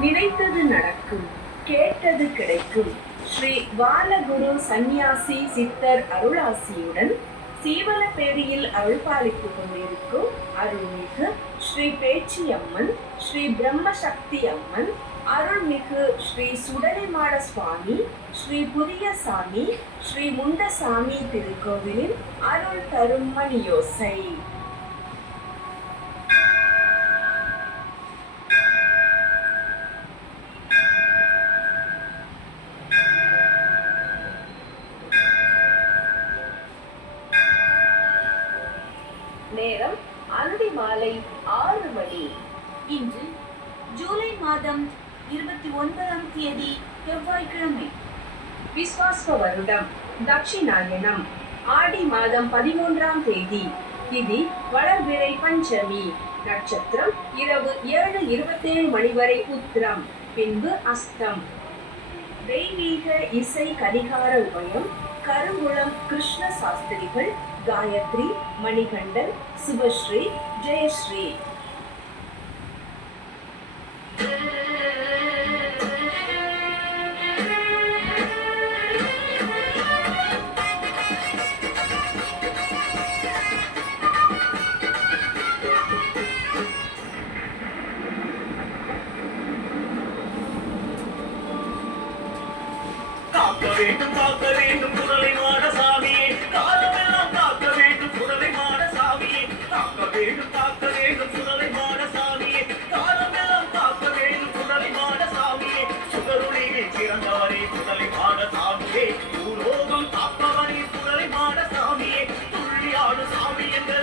நினைத்தது நடக்கும், கேட்டது கிடைக்கும். ஸ்ரீ பாலகுரு சந்நியாசி சித்தர் அருளாசியுடன் சீவலப்பேரியில் அருள்பாலித்துக் கொண்டிருக்கும் அருள்மிகு ஸ்ரீ பேச்சியம்மன், ஸ்ரீ பிரம்மசக்தி அம்மன், அருள்மிகு ஸ்ரீ சுடலைமாட சுவாமி, ஸ்ரீ புதியசாமி, ஸ்ரீ முண்டசாமி திருக்கோவிலின் அருள் தரும் மணியோசை. நேரம் அந்தி மாலை 6 மணி. இன்று ஜூலை மாதம் 29ஆம் தேதி செவ்வாய்க்கிழமை. விஸ்வாச வருடம் தட்சிணாயனம் ஆடி மாதம் 13ஆம் தேதி. திதி வளர்பிறை பஞ்சமி. நட்சத்திரம் இரவு 7:27 மணி வரை உத்திரம், பின்பு அஸ்தம். தெய்வீக இசை கடிகார உபயம் கருங்குளம் கிருஷ்ண சாஸ்திரிகள், காயத்ரி, மணிகண்டன், சுபஸ்ரீ, ஜெயஸ்ரீ. காக்க வேண்டும் குரலை மாட சாமியே, காலமெல்லாம் காக்க வேண்டும் குரலை மாட சாமியே, காக்க வேண்டும் குரலை மாட சாமியே, காலமெல்லாம் காக்க வேண்டும் குரலை மாட சாமியே, சுடருளிலே சிறந்தவனே குரலை மாட சாமியே, பூலோகம் காப்பவனே குரலை மாட சாமியே, துள்ளியாடு சாமி என்ற